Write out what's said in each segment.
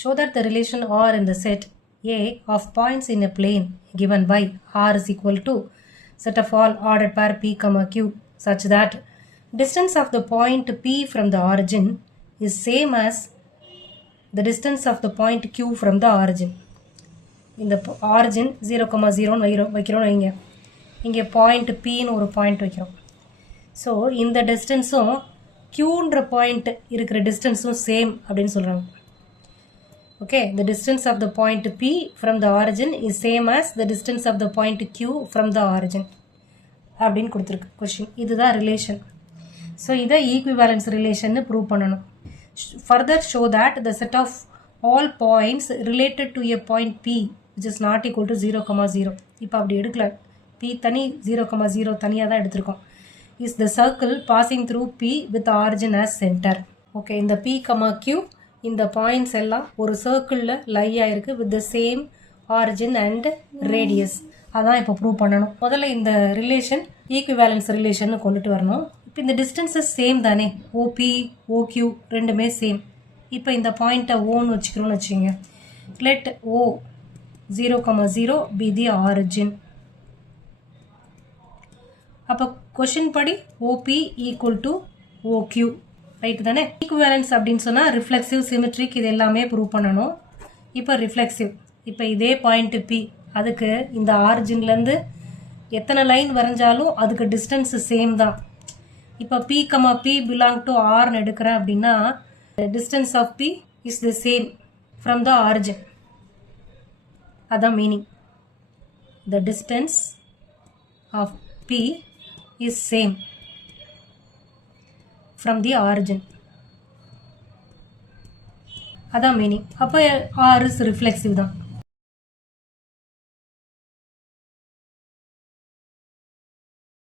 Show that the relation R in the set A of points in a plane given by R is equal to set of all ordered pair P, Q such that distance of the point P from the origin is same as the distance of the point Q from the origin. In the origin 0, 0 வைக்கிறோம் வைங்க. இங்கே point Pன்னு ஒரு point வைக்கிறோம். So இந்த டிஸ்டன்ஸும் Qன்ற point இருக்கிற டிஸ்டன்ஸும் same அப்படின்னு சொல்கிறாங்க. Okay, the distance of the point P from the origin is same as the distance of the point Q from the origin. அப்படின்னு கொடுத்துருக்கு கொஷின். இதுதான் ரிலேஷன். ஸோ இதை ஈக்விவேலன்ஸ் ரிலேஷன்னு ப்ரூவ் பண்ணணும். Further show that the set of all points related to a point P which is not equal to 0, 0. இப்போ அப்படி எடுக்கல. P தனி 0, 0 தனியாக தான் எடுத்திருக்கோம். Is the circle passing through P with origin as center. Okay, இந்த P, Q இந்த points எல்லாம் ஒரு சர்க்கிளில் லை ஆயிருக்கு with the same origin and radius. அதான் இப்போ ப்ரூவ் பண்ணணும். முதல்ல இந்த ரிலேஷன் ஈக்விவேலன்ஸ் ரிலேஷன் கொண்டுட்டு வரணும். இப்போ இந்த டிஸ்டன்ஸஸ் சேம் தானே, ஓபி ஓக்யூ ரெண்டுமே சேம். இப்போ இந்த பாயிண்ட்டை ஓன்னு வச்சுக்கிறோன்னு வச்சுக்கோங்க. Let O 0, 0 be the origin. அப்போ கொஷின் படி OP equal to OQ right தானே. ஈக்குவேலன்ஸ் அப்படின்னு சொன்னால் ரிஃப்ளெக்சிவ், சிமெட்ரிக் இது எல்லாமே ப்ரூவ் பண்ணணும். இப்போ ரிஃப்ளெக்சிவ், இப்போ இதே பாயிண்ட் பி, அதுக்கு இந்த ஆரிஜின்லேருந்து எத்தனை லைன் வரைஞ்சாலும் அதுக்கு டிஸ்டன்ஸ் சேம் தான். இப்போ பி, பி பிலாங் டு ஆர்னு எடுக்கிறேன் அப்படின்னா distance of P is the same from the origin. அதான் meaning. The distance of P is same from the origin. அதான் மீனிங். அப்போ R is reflexive தான்.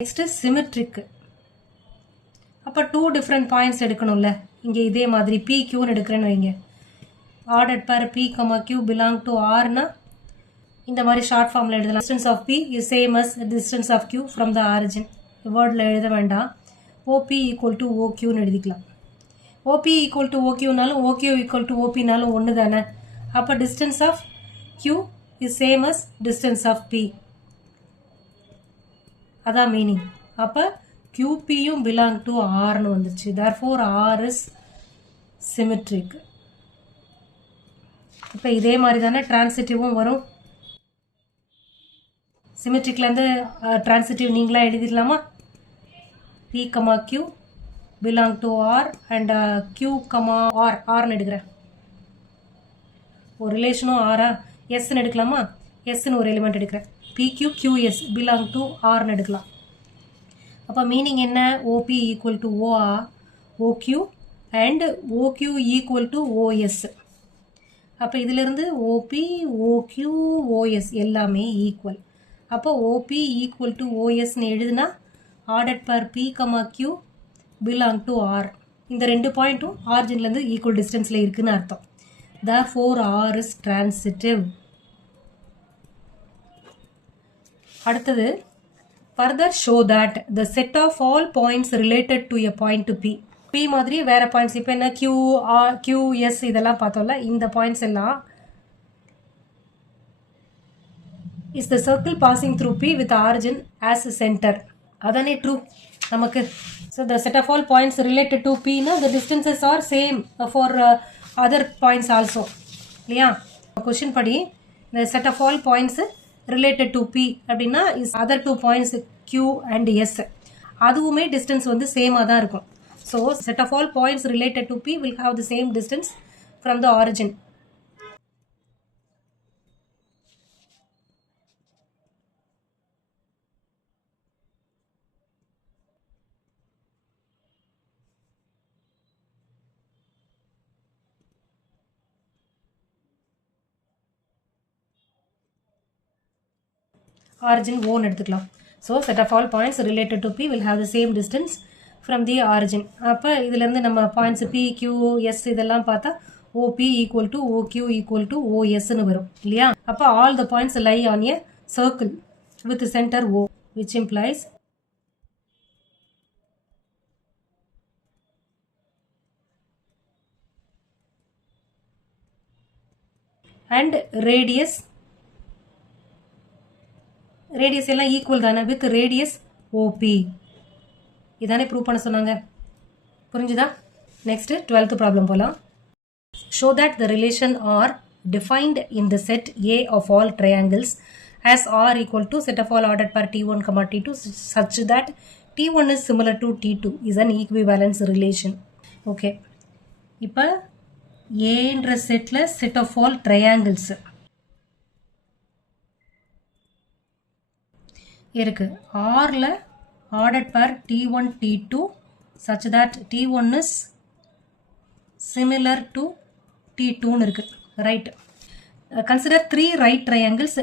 Next symmetric. அப்போ 2 டிஃப்ரெண்ட் பாயிண்ட்ஸ் எடுக்கணும்ல. இங்கே இதே மாதிரி P, Qன்னு எடுக்கிறேன்னு வைங்க. ஆர்டர்ட் பேர் P, Q belong to Rனா இந்த மாதிரி ஷார்ட் ஃபார்மில் எழுதலாம். distance of P is same as the distance of Q from the origin. வேர்டில் எழுத வேண்டாம். OP equal to OQன்னு எழுதிக்கலாம். OP equal to OQனாலும் OQ equal to OPனாலும் ஒன்று தானே. அப்போ distance of Q is same as distance of P. அதான் meaning. அப்போ QPயும் belong to Rன்னு வந்துருச்சு. therefore R is symmetric. இப்போ இதே மாதிரி தானே டிரான்சிட்டிவும் வரும். சிமெட்ரிக்லேருந்து டிரான்சிட்டிவ் நீங்களாக எழுதிடலாமா? P, Q belong to R and Q, R, Rன்னு எடுக்கிறேன். ஒரு ரிலேஷனும் ஆரா எஸ்ன்னு எடுக்கலாமா? எஸ்ன்னு ஒரு எலிமெண்ட் எடுக்கிறேன். PQ, QS belong to Rன்னு எடுக்கலாம். அப்போ மீனிங் என்ன? OP equal to OR, OQ and OQ equal to OS. அப்போ இதிலிருந்து OP, OQ, OS எல்லாமே ஈக்குவல். அப்போ OP equal to OSன்னு எழுதுனா ஆர்டர்ட் பேர் P, Q belong to R. இந்த ரெண்டு பாயிண்ட்டும் ஆரிஜின்லேருந்து ஈக்குவல் டிஸ்டன்ஸில் இருக்குன்னு அர்த்தம். therefore R is transitive. அடுத்தது further show that the set of all points related to a point P. P மாதிரி வேற பாயிண்ட்ஸ் இப்போ என்ன Q, R, Q, S இதெல்லாம் பார்த்தோம்ல. இந்த பாயிண்ட்ஸ் எல்லாம் is the circle passing through P with origin as a center. அதானே true நமக்கு. So the set of all points related to Pனா the distances are same for other points also இல்லையா. Question படி இந்த set of all points related to P அப்படின்னா is other 2 points Q and S அதுவுமே distance வந்து சேமாக தான் இருக்கும். So set of all points related to P will have the same distance from the origin. origin O எடுத்துக்கலாம். So set of all points related to P will have the same distance from the origin. அப்போ இதிலிருந்து நம்ம points P, Q, S இதெல்லாம் பார்த்தா OP equal to OQ equal to OSன்னு வரும் இல்லையா. அப்போ all the points lie on a circle with the center O, which implies and radius எல்லாம் equal தானே with radius OP. இதானே ப்ரூவ் பண்ண சொன்னாங்க. புரிஞ்சுதா? நெக்ஸ்ட் 12th ப்ராப்ளம் போலாம். Show that the relation R defined in the set A of all triangles as R equal to set of all ordered pair T1, T2 such that T1 is similar to T2 is an equivalence relation. Okay. இப்போ Aன்ற settle set of all triangles இருக்கு. Rல ordered pair T1, T2 such that T1 is similar to T2 இருக்கு. Right. Consider 3 right triangles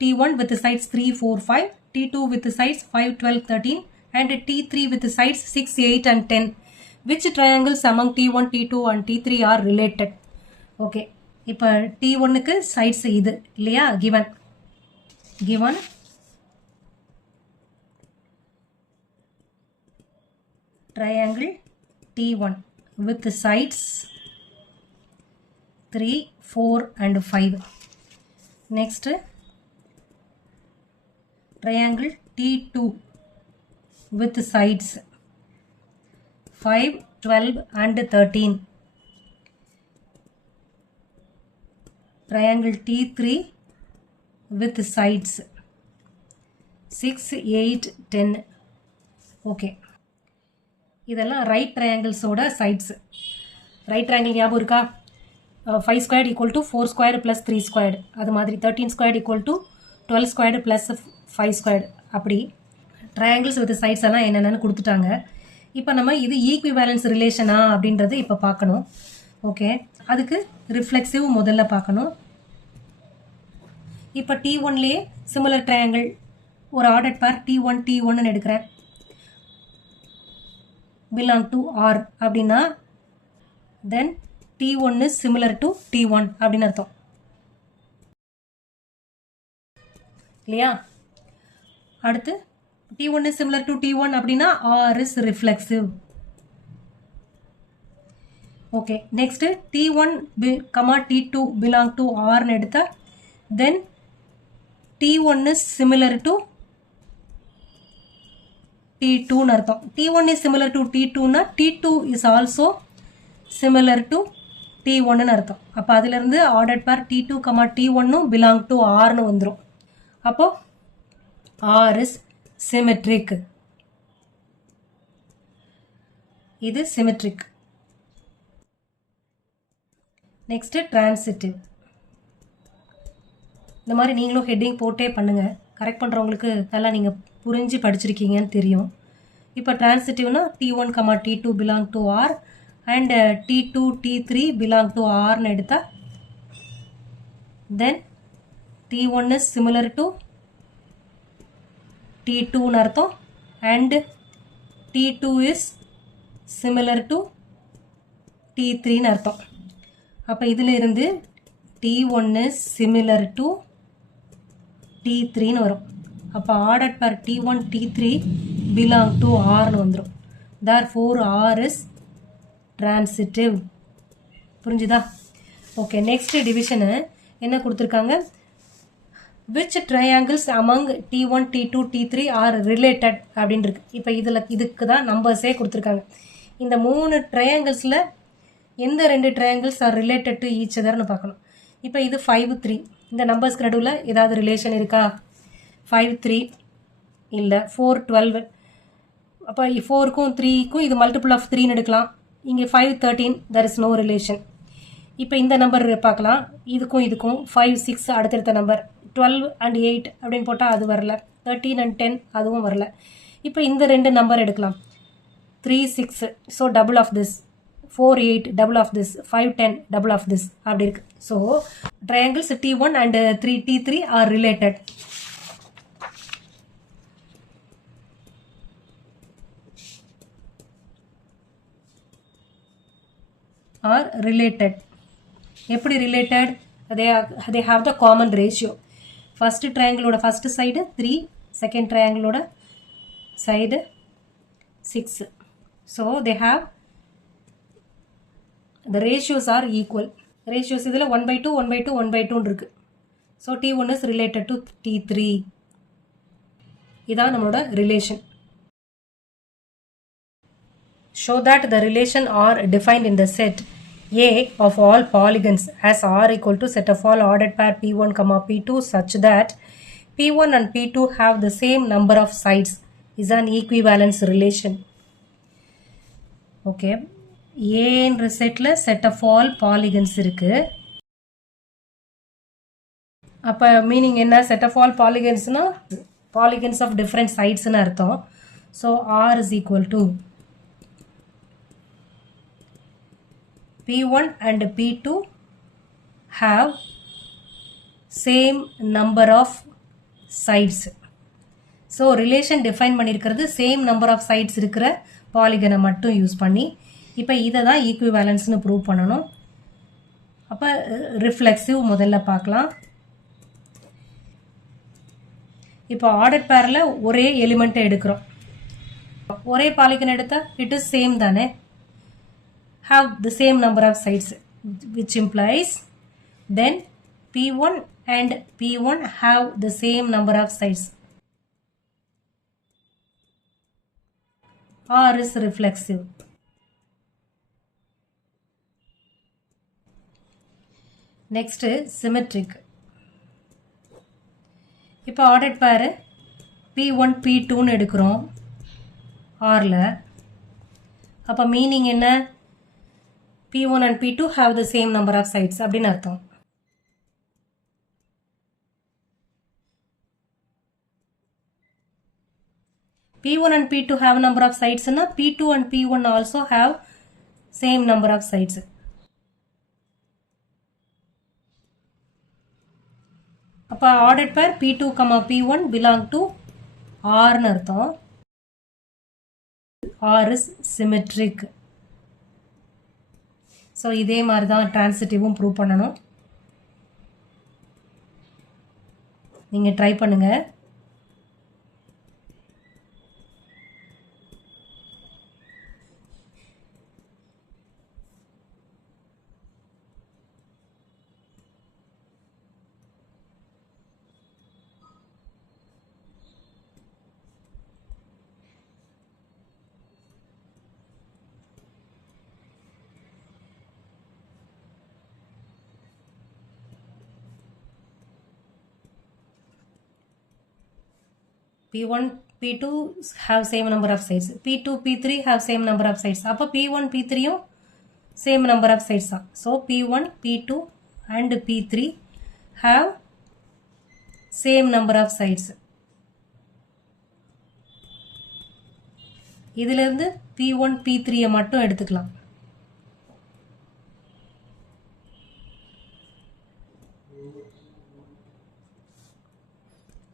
T1 with the sides 3, 4, 5, T2 with the sides 5, 12, 13 and T3 with the sides 6, 8 and 10. Which triangles among T1, T2 and T3 are related? Okay. இப்போ T1 க்கு sides இது இல்லையா? given triangle T1 with the sides 3, 4 and 5. Next triangle T2 with the sides 5, 12 and 13. Triangle T3 with the sides 6, 8, 10. Okay. இதெல்லாம் right ட்ரையாங்கிள்ஸோட sides. Right triangle ஞாபகம் இருக்கா? 5 squared equal to 4 square plus 3 squared. அது மாதிரி 13 squared equal to 12 squared plus 5 squared. அப்படி triangles with sides எல்லாம் என்னென்னு கொடுத்துட்டாங்க. இப்போ நம்ம இது ஈக்விவேலன்ஸ் ரிலேஷனா அப்படின்றது இப்போ பார்க்கணும். ஓகே, அதுக்கு ரிஃப்ளெக்சிவ் முதல்ல பார்க்கணும். இப்போ T1லேயே சிமிலர் ட்ரையாங்கிள் ஒரு ஆர்டர் பேர் T1 எடுக்கிறேன். belong to R அப்படின்னா then T1 is similar to T1 அப்படின்னு அர்த்தம் இல்லையா? அடுத்து T1 is similar to T1 அப்படின்னா R is reflexive. Okay, next T1, T2 belong to R ன்னு எடுத்தா then T1 is similar to T2 ன்னு அர்த்தம். T1 is similar to T2 னா T2 is also similar to T1 ன்னு அர்த்தம். அப்போ அதிலிருந்து ஆர்டர்ட் பேர் T2, T1 belong to R ன்னு வந்துரும். அப்போ R is symmetric. இது symmetric. Next transitive. இந்த மாதிரி நீங்களும் ஹெட்டிங் போட்டே பண்ணுங்க. கரெக்ட் பண்ணுறவங்களுக்கு நல்லா நீங்கள் புரிஞ்சு படிச்சிருக்கீங்கன்னு தெரியும். இப்போ டிரான்சிட்டிவ்னா T1, T2 belong to R and T2, T3 belong to Rன்னு எடுத்தா then T1 is similar to T2ன்னு அர்த்தம் and T2 is similar to T3ன்னு அர்த்தம். அப்போ இதில் இருந்து T1 is similar to T3ன்னு வரும். அப்போ ஆர்டர்ட் பேர் T1, T3 belong to Rன்னு வந்துடும். therefore R is transitive. புரிஞ்சுதா? ஓகே, நெக்ஸ்ட் டிவிஷனு என்ன கொடுத்துருக்காங்க? which triangles among T1, T2, T3 are related அப்படின்னு இருக்கு. இப்போ இதுக்கு தான் நம்பர்ஸே கொடுத்துருக்காங்க. இந்த 3 ட்ரையாங்கிள்ஸில் எந்த 2 triangles are related to each அதர்னு பார்க்கணும். இப்போ இது 5, 3 இந்த நம்பர்ஸ்க்கு நடுவில் ஏதாவது ரிலேஷன் இருக்கா? 5, 3 இல்லை. 4, 12. அப்போ 4க்கும் 3க்கும் இது மல்டிபிள் ஆஃப் 3ன்னு எடுக்கலாம். இங்கே 5, 13 there is no relation. இப்போ இந்த நம்பர் பார்க்கலாம். இதுக்கும் 5, 6 அடுத்தடுத்த நம்பர். 12 and 8 அப்படின்னு போட்டால் அது வரல. 13 and 10 அதுவும் வரல. இப்போ இந்த 2 நம்பர் எடுக்கலாம். 3, 6 so double of this. 4, 8 double of this. 5, 10 double of this. அப்படி இருக்கு. So triangles T1 and T3 are related. are related. எப்படி related? they have the common ratio. first triangle ஓட first side 3, second triangle ஓட side 6. so they have the ratios are equal. ratios இதில் 1/2 1/2 1/2 இருக்கு. So T1 is related to T3. இதான் நம்மளோட relation. Show that the relation R defined in the set A of all polygons as R equal to set of all ordered pair P1, P2 such that P1 and P2 have the same number of sides is an equivalence relation. Okay. A என்ற settle set of all polygons இருக்கு. அப்போ meaning என்ன? set of all polygonsனா polygons of different sidesன்னு அர்த்தம். So R is equal to P1 and P2 have same number of sides. So relation define பண்ணியிருக்கிறது same number of sides இருக்கிற பாலிகனை மட்டும் use பண்ணி. இப்போ இதை தான் ஈக்குவிவேலன்ஸ்னு ப்ரூவ் பண்ணணும். அப்போ ரிஃப்ளெக்சிவ் முதல்ல பார்க்கலாம். இப்போ ஆர்டர் பேரில் ஒரே எலிமெண்ட்டை எடுக்கிறோம். ஒரே பாலிகன் எடுத்தால் இட் இஸ் சேம் தானே, have the same number of sides, which implies then P1 and P1 have the same number of sides. R is reflexive. Next symmetric. இப்போ ஆர்டர் பேர் P1 P2ன்னு எடுக்கிறோம் Rல. அப்போ மீனிங் என்ன? P1 and P2 have the same number of sides அப்படின்னு அர்த்தம். P1 and P2 have number of sides னா P2 and P1 also have same number of sides. அப்போ order பேர் P2, P1 belong to Rன்னு அர்த்தம். R is symmetric. So இதே மாதிரி தான் ட்ரான்சிட்டிவும் prove பண்ணணும். நீங்கள் ட்ரை பண்ணுங்கள். P1, P2 have same number of sides. P2, P3 have same number of sides. அப்போ P1, P3யும் same number of sides தான். So P1, P2 and P3 have same number of sides. இதிலிருந்து P1, P3 மட்டும் எடுத்துக்கலாம்.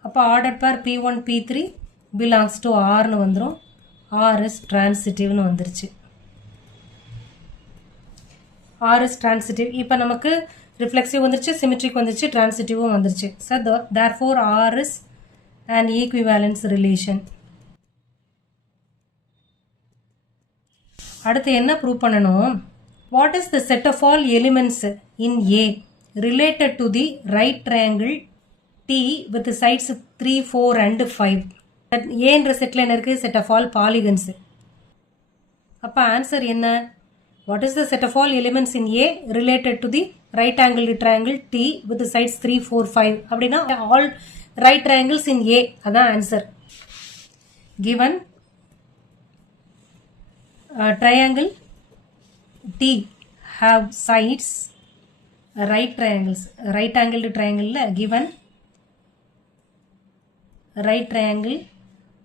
அப்போ order பேர் P1, P3 belongs to Rன்னு வந்துடும். R is transitive வந்துருச்சு. R is transitive. இப்போ நமக்கு ரிஃப்ளெக்சிவ் வந்துருச்சு, சிமெட்ரிக் வந்துருச்சு, டிரான்சிட்டிவும் வந்துருச்சு. So therefore R is an equivalence relation. அடுத்து என்ன ப்ரூவ் பண்ணணும்? What is the set of all elements in A related to the right triangle T with the sides 3, 4 and 5. A என்ற settle என்ன இருக்குது? set of all polygons. அப்போ answer என்ன? What is the set of all elements in A related to the right angled triangle T with the sides 3, 4, 5? அப்படின்னா all right triangles in A. அதான் answer. Given triangle T have sides right triangles. Right angled triangle given right triangle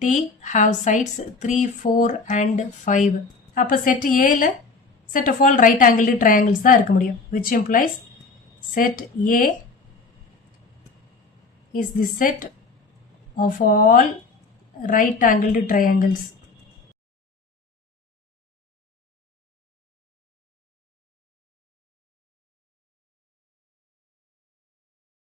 T have sides 3, 4 and 5. அப்போ set Aல set of all right angled triangles தான் இருக்க முடியும். Which implies set A is the set of all right angled triangles.